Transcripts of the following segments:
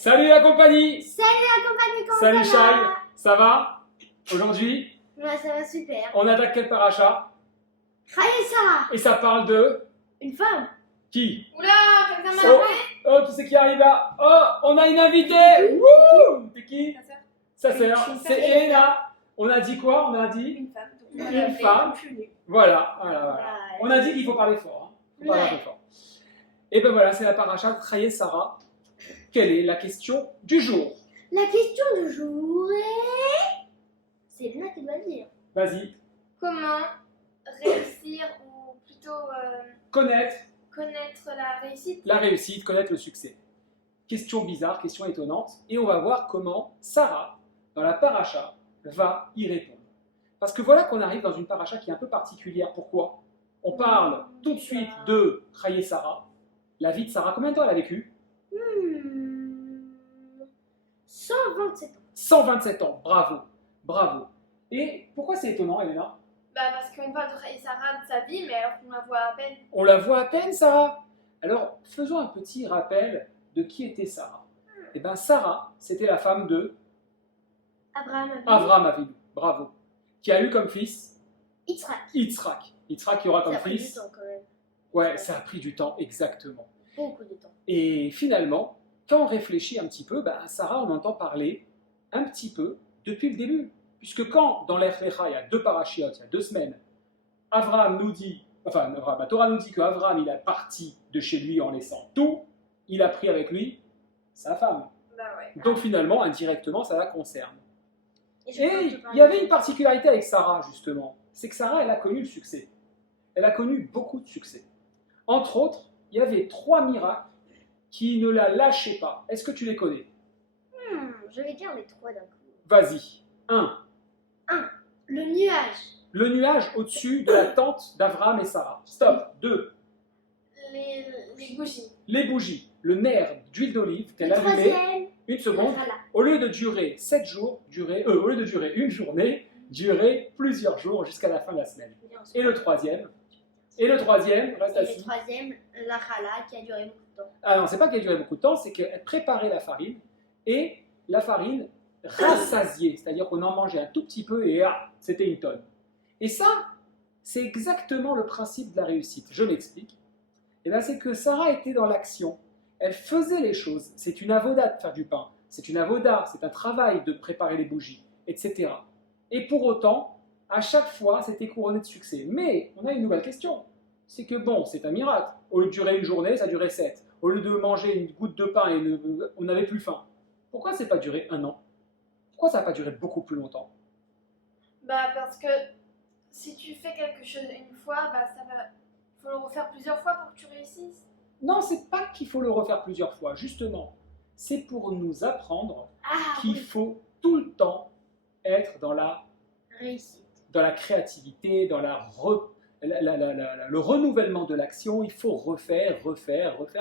Salut la compagnie! Salut la compagnie, comment Salut ça Shai, va? ça va? Aujourd'hui, Ouais, ça va super. on attaque quel paracha? Khaïa Sarah, Et ça parle de une femme. qui? Oula, quelqu'un m'a Oh, appelé. oh, qui c'est qui arrive là? Oh, on a une invitée! Wouh! C'est qui? Ta sœur. Sa sœur, Une c'est femme. Elena. On a dit quoi? On a dit Une femme. Donc, Une on m'a appelé, femme. donc je suis venue. voilà. On a dit qu'il faut parler fort. Faut parler un peu fort. Et ben voilà, c'est la paracha de Khaïa Sarah. Quelle est la question du jour? La question du jour est... C'est Elena qui doit le dire. Vas-y, Comment réussir ou plutôt connaître connaître la réussite? la réussite, connaître le succès. Question bizarre, question étonnante, et on va voir comment Sarah, dans la paracha, va y répondre. Parce que voilà qu'on arrive dans une paracha qui est un peu particulière. Pourquoi? On parle tout de suite de Khaïa Sarah, la vie de Sarah. Combien de temps elle a vécu? 127 ans. 127 ans, bravo, bravo. Et pourquoi c'est étonnant, Elena? Bah parce qu'on parle de Khaïa Sarah, de sa vie, mais alors qu'on la voit à peine. On la voit à peine, Sarah. Alors, faisons un petit rappel de qui était Sarah. Eh bien, Sarah, c'était la femme de Abraham Avinu. Avram Avinu, bravo, qui a eu comme fils Yitzhak. Yitzhak. Yitzhak qui aura comme Ça a pris du fils. temps quand même. Ouais, ça a pris du temps, exactement. Beaucoup de temps. Et finalement, quand on réfléchit un petit peu, ben, Sarah, on entend parler un petit peu depuis le début. Puisque quand, dans l'Ech Lecha, il y a deux parachiotes, il y a 2 semaines, Avraham nous dit, la Torah nous dit qu'Avraham, il est parti de chez lui en laissant tout, il a pris avec lui sa femme. Bah ouais. Donc finalement, indirectement, ça la concerne. Et je Et pense que il y avait une particularité avec Sarah, justement. C'est que Sarah, elle a connu le succès. Elle a connu beaucoup de succès. Entre autres, il y avait 3 miracles qui ne la lâchaient pas. Est-ce que tu les connais? Je vais dire les 3 d'un coup. Vas-y. 1. Le nuage. Le nuage au-dessus de la tente d'Avraham et Sarah. Stop. 2. Les bougies. Les bougies. Le nerf d'huile d'olive qu'elle Le a allumé. troisième. Une seconde. Voilà. Au lieu de durer 7 jours, au lieu de durer une journée, durer plusieurs jours jusqu'à la fin de la semaine. Et le troisième, reste Et le assis. troisième, la chala qui a duré beaucoup de temps. Ah non, c'est pas qu'elle durait beaucoup de temps, c'est qu'elle préparait la farine et la farine rassasiée, c'est-à-dire qu'on en mangeait un tout petit peu et c'était une tonne. Et ça, c'est exactement le principe de la réussite. Je m'explique. Et bien, c'est que Sarah était dans l'action. Elle faisait les choses. C'est une avoda de faire du pain. C'est une avoda, c'est un travail de préparer les bougies, etc. Et pour autant, à chaque fois, c'était couronné de succès. Mais on a une nouvelle question. C'est que bon, c'est un miracle. Au lieu de durer une journée, ça durait 7. Au lieu de manger une goutte de pain et on n'avait plus faim. Pourquoi ça n'a pas duré 1 an? Pourquoi ça n'a pas duré beaucoup plus longtemps? Bah parce que si tu fais quelque chose une fois, bah ça va. Faut le refaire plusieurs fois pour que tu réussisses. Non, c'est pas qu'il faut le refaire plusieurs fois, justement. C'est pour nous apprendre Ah qu'il oui. faut tout le temps être dans la Réussite. créativité, dans le renouvellement de l'action. Il faut refaire,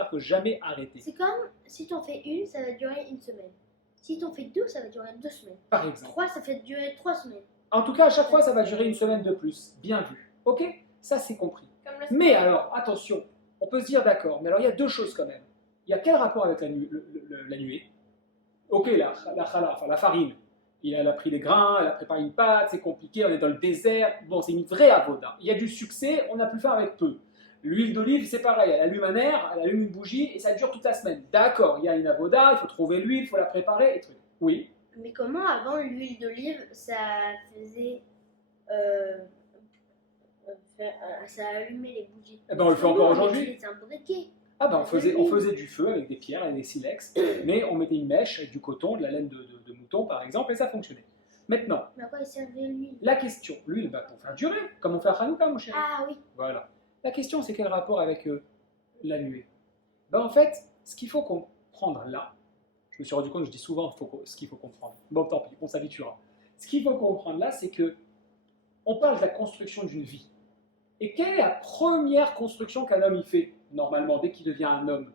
que jamais arrêter. C'est comme si t'en fais une, ça va durer une semaine. Si t'en fais 2, ça va durer 2 semaines. Par exemple. 3, ça fait durer 3 semaines. En tout cas, à chaque fois, ça va durer une semaine de plus. Bien vu. Ok? Ça, c'est compris. Comme le Mais alors, attention, on peut se dire d'accord, mais alors il y a 2 choses quand même. Il y a quel rapport avec la nuée? Ok, la challah, enfin la farine. Elle a pris les grains, elle a préparé une pâte, c'est compliqué, on est dans le désert. Bon, c'est une vraie avoda. Il y a du succès, on a pu le faire avec peu. L'huile d'olive, c'est pareil, elle allume un air, elle allume une bougie et ça dure toute la semaine. D'accord, il y a une avoda, il faut trouver l'huile, il faut la préparer et tout. Oui. Mais comment avant l'huile d'olive, ça faisait. Ça allumait les bougies? Eh ben, on le fait encore Comment on aujourd'hui. utilise un briquet? Ah ben, on faisait du feu avec des pierres et des silex, mais on mettait une mèche avec du coton, de la laine de mouton par exemple, et ça fonctionnait. Maintenant, Mais à quoi il servait l'huile? la question, l'huile, bah, pour faire durer, comme on fait à Hanouka, mon chéri. Ah oui. Voilà. La question, c'est quel rapport avec la nuée? Ben, en fait, ce qu'il faut comprendre là, je me suis rendu compte, je dis souvent ce qu'il faut comprendre. Bon, tant pis, on s'habituera. Ce qu'il faut comprendre là, c'est que on parle de la construction d'une vie. Et quelle est la première construction qu'un homme y fait, normalement, dès qu'il devient un homme?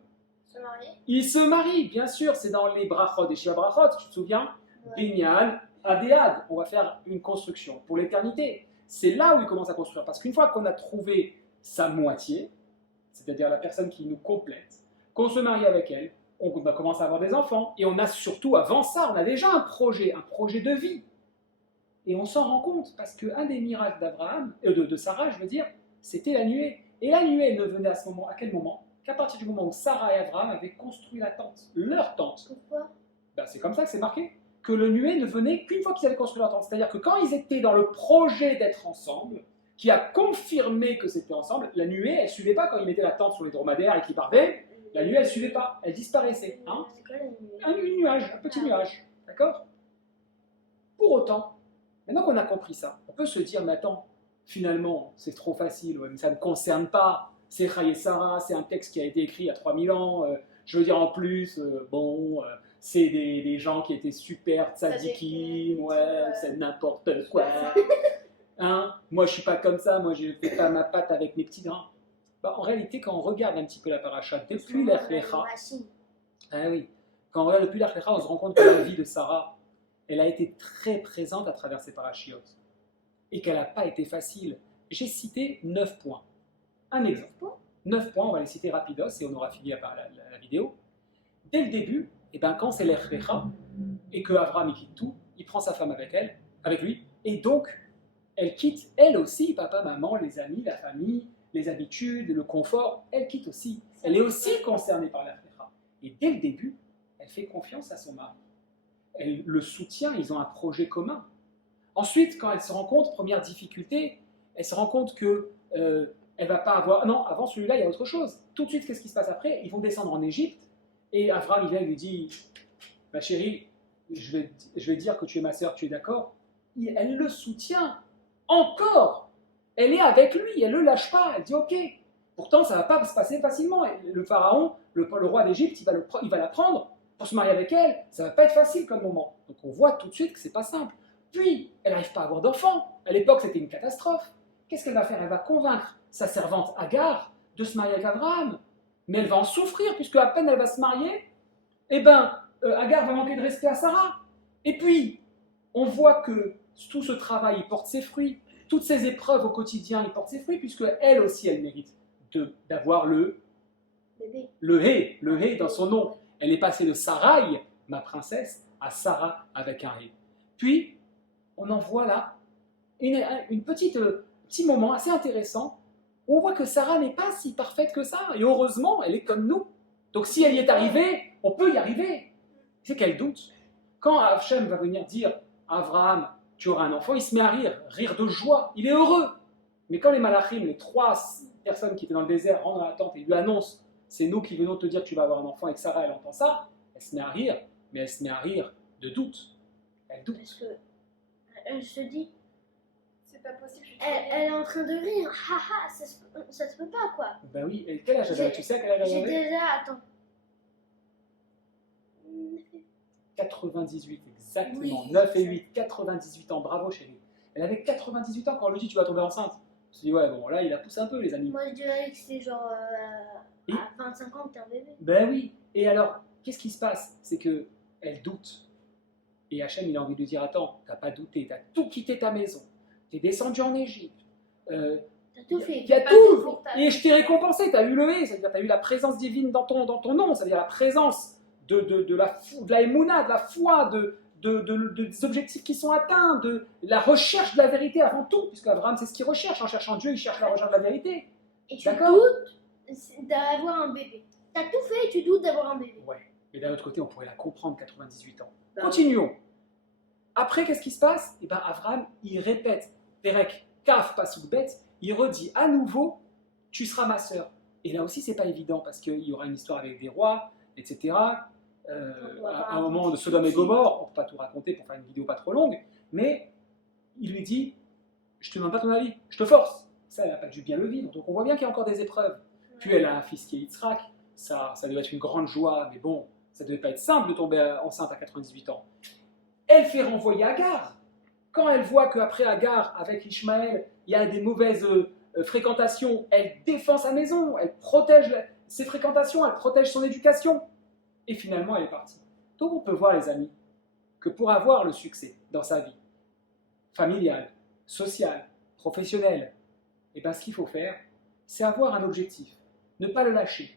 se marier. Il se marie, bien sûr, c'est dans les brachot, des Shia brachot, tu te souviens? Ouais. Binyan, Adéad, on va faire une construction pour l'éternité. C'est là où il commence à construire, parce qu'une fois qu'on a trouvé sa moitié, c'est-à-dire la personne qui nous complète, qu'on se marie avec elle, on va commencer à avoir des enfants. Et on a surtout, avant ça, on a déjà un projet de vie. Et on s'en rend compte, parce qu'un des miracles d'Abraham, de Sarah, je veux dire, c'était la nuée. Et la nuée ne venait à ce moment, à quel moment? Qu'à partir du moment où Sarah et Abraham avaient construit la tente, leur tente. Pourquoi? Ben, c'est comme ça que c'est marqué, que le nuée ne venait qu'une fois qu'ils avaient construit leur tente. C'est-à-dire que quand ils étaient dans le projet d'être ensemble, qui a confirmé que c'était ensemble, la nuée, elle ne suivait pas quand ils mettaient la tente sur les dromadaires et qu'ils partaient. La nuée, elle ne suivait pas, elle disparaissait. Hein? C'est quoi la nuée? Un nuage, un petit nuage. D'accord? Pour autant, maintenant qu'on a compris ça, on peut se dire, mais attends, finalement, c'est trop facile, ouais, mais ça ne me concerne pas. C'est Chaya et Sarah, c'est un texte qui a été écrit il y a 3000 ans. Je veux dire, en plus, c'est des gens qui étaient super tzadikim, ouais, c'est n'importe quoi. Hein? Moi, je suis pas comme ça, moi, je fais pas ma patte avec mes petits grains. Bah, en réalité, quand on regarde un petit peu la paracha depuis l'Ech Lecha, ah oui, quand on regarde depuis l'Ech Lecha, on se rend compte que la vie de Sarah, elle a été très présente à travers ses parachiotes et qu'elle n'a pas été facile. J'ai cité 9 points. Un exemple. 9 points, on va les citer rapidos et on aura fini la vidéo. Dès le début, et ben, quand c'est l'Ech Lecha et que Avram il quitte tout, il prend sa femme avec lui, et donc elle quitte elle aussi, papa, maman, les amis, la famille, les habitudes, le confort, elle quitte aussi. Elle est aussi concernée par l'Ech Lecha. Et dès le début, elle fait confiance à son mari. Elle le soutient, ils ont un projet commun. Ensuite, quand elle se rend compte, première difficulté, elle se rend compte que elle va pas avoir... Non, avant celui-là, il y a autre chose. Tout de suite, qu'est-ce qui se passe après? Ils vont descendre en Égypte, et Avram, il vient et lui dit, ma chérie, je vais dire que tu es ma sœur, tu es d'accord? Elle le soutient, encore. Elle est avec lui, elle ne le lâche pas, elle dit ok. Pourtant, ça ne va pas se passer facilement. Le pharaon, le roi d'Égypte, il va la prendre pour se marier avec elle. Ça ne va pas être facile comme moment. Donc on voit tout de suite que ce n'est pas simple. Puis, elle n'arrive pas à avoir d'enfant. À l'époque, c'était une catastrophe. Qu'est-ce qu'elle va faire? Elle va convaincre sa servante Agar de se marier avec Abraham. Mais elle va en souffrir, puisque à peine elle va se marier, Agar va manquer de respect à Sarah. Et puis, on voit que tout ce travail, il porte ses fruits. Toutes ces épreuves au quotidien, il porte ses fruits, puisque elle aussi, elle mérite d'avoir le hé dans son nom. Elle est passée de Sarai, ma princesse, à Sarah avec un hé. Puis, on en voit là une petit moment assez intéressant où on voit que Sarah n'est pas si parfaite que ça. Et heureusement, elle est comme nous. Donc si elle y est arrivée, on peut y arriver. C'est qu'elle doute. Quand Hachem va venir dire à Abraham, tu auras un enfant, il se met à rire de joie, il est heureux. Mais quand les malachim, les 3 personnes qui étaient dans le désert, rentrent dans la tente et lui annoncent, c'est nous qui venons te dire que tu vas avoir un enfant, et que Sarah, elle entend ça, elle se met à rire, mais elle se met à rire de doute. Elle doute. Parce que elle se dit, C'est pas possible, je suis elle est en train de rire, haha, ça se peut pas quoi. Ben oui, et quel âge elle avait? Tu sais à quel âge elle J'ai avait? déjà, attends. 98, exactement. Oui, 9 et 8, 98 ans, bravo chérie. Elle avait 98 ans quand on lui dit tu vas tomber enceinte. Je me suis dit ouais, bon là il a poussé un peu les amis. Moi je dirais que c'est genre Et- à 25 ans que t'es un bébé. Ben oui. Et alors, qu'est-ce qui se passe? C'est que elle doute. Et Hachem, il a envie de lui dire attends, t'as pas douté, t'as tout quitté ta maison, t'es descendu en Égypte. T'as tout fait. Il y a Pas tout. pour ta- Et je t'ai récompensé, t'as eu le hé, c'est-à-dire t'as eu la présence divine dans ton nom, c'est-à-dire la présence de la émouna, de la foi, des objectifs qui sont atteints, de la recherche de la vérité avant tout, puisque Abraham c'est ce qu'il recherche, en cherchant Dieu, il cherche la recherche de la vérité. Et tu D'accord. doutes d'avoir un bébé. T'as tout fait et tu doutes d'avoir un bébé. Ouais, mais d'un autre côté, on pourrait la comprendre, 98 ans. Bah Continuons. Après, qu'est-ce qui se passe? Eh bien, Abraham, il répète, Perek, Kaf, Pasuk, Bet, il redit à nouveau, tu seras ma sœur. Et là aussi, c'est pas évident, parce qu'il y aura une histoire avec des rois, etc. À un moment de Sodome et Gomorre, on ne peut pas tout raconter pour faire une vidéo pas trop longue, mais il lui dit, je te demande pas ton avis, je te force. Ça, elle n'a pas dû bien le vivre, donc on voit bien qu'il y a encore des épreuves. Puis elle a un fils qui est Yitzhak, ça devait être une grande joie, mais bon, ça devait pas être simple de tomber enceinte à 98 ans. Elle fait renvoyer Agar. Quand elle voit qu'après Agar, avec Ishmaël, il y a des mauvaises fréquentations, elle défend sa maison, elle protège ses fréquentations, elle protège son éducation. Et finalement, elle est partie. Donc on peut voir, les amis, que pour avoir le succès dans sa vie, familiale, sociale, professionnelle, et bien ce qu'il faut faire, c'est avoir un objectif. Ne pas le lâcher.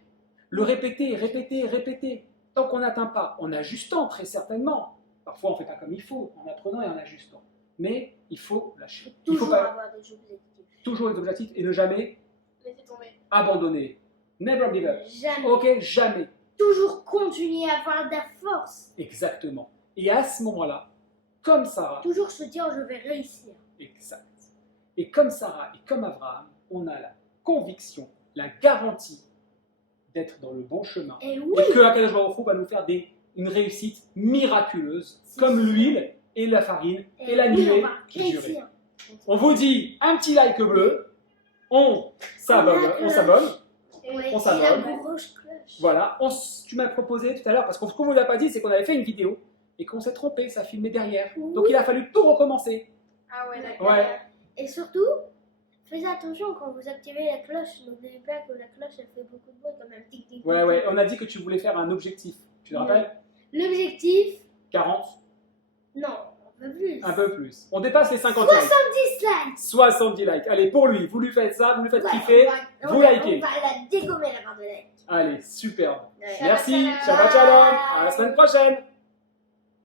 Le répéter, répéter, répéter. tant qu'on n'atteint pas, en ajustant très certainement, parfois on ne fait pas comme il faut, en apprenant et en ajustant, mais il faut lâcher. Il faut Toujours pas, avoir des objectifs. toujours les objectifs et ne jamais Laissez tomber. abandonner. Never give up. Jamais. Ok, jamais. Toujours continuer à avoir de la force. Exactement. Et à ce moment-là, comme Sarah, Toujours se dire je vais réussir. exact. Et comme Sarah et comme Abraham, on a la conviction, la garantie d'être dans le bon chemin. Et oui, Et que Akadosh Baruch Hu va nous faire une réussite miraculeuse, C'est comme sûr. l'huile et la farine et la oui, nuée on va jurée. réussir. On vous dit un petit like bleu, on s'abonne, on s'abonne. Ouais, On et s'abonne. la grosse cloche. Voilà, tu m'as proposé tout à l'heure, parce qu'on ce qu'on ne vous a pas dit, c'est qu'on avait fait une vidéo et qu'on s'est trompé, ça filmait derrière. Oui. Donc il a fallu tout recommencer. Ah ouais, d'accord. Ouais. Et surtout, faites attention quand vous activez la cloche. N'oubliez pas que la cloche elle fait beaucoup de bruit comme un tic tic. Ouais, ouais, on a dit que tu voulais faire un objectif. Tu te Oui. rappelles? L'objectif, 40, non, un peu plus. un peu plus. On dépasse les 50 likes. 10 likes. 70 likes. Allez, pour lui, vous lui faites ça, vous lui faites Ouais, kiffer. on vous va- likez. On va la dégommer la barre de like. Allez, superbe. Ouais. Merci, Shabbat Shabbat Shalom, à la semaine prochaine.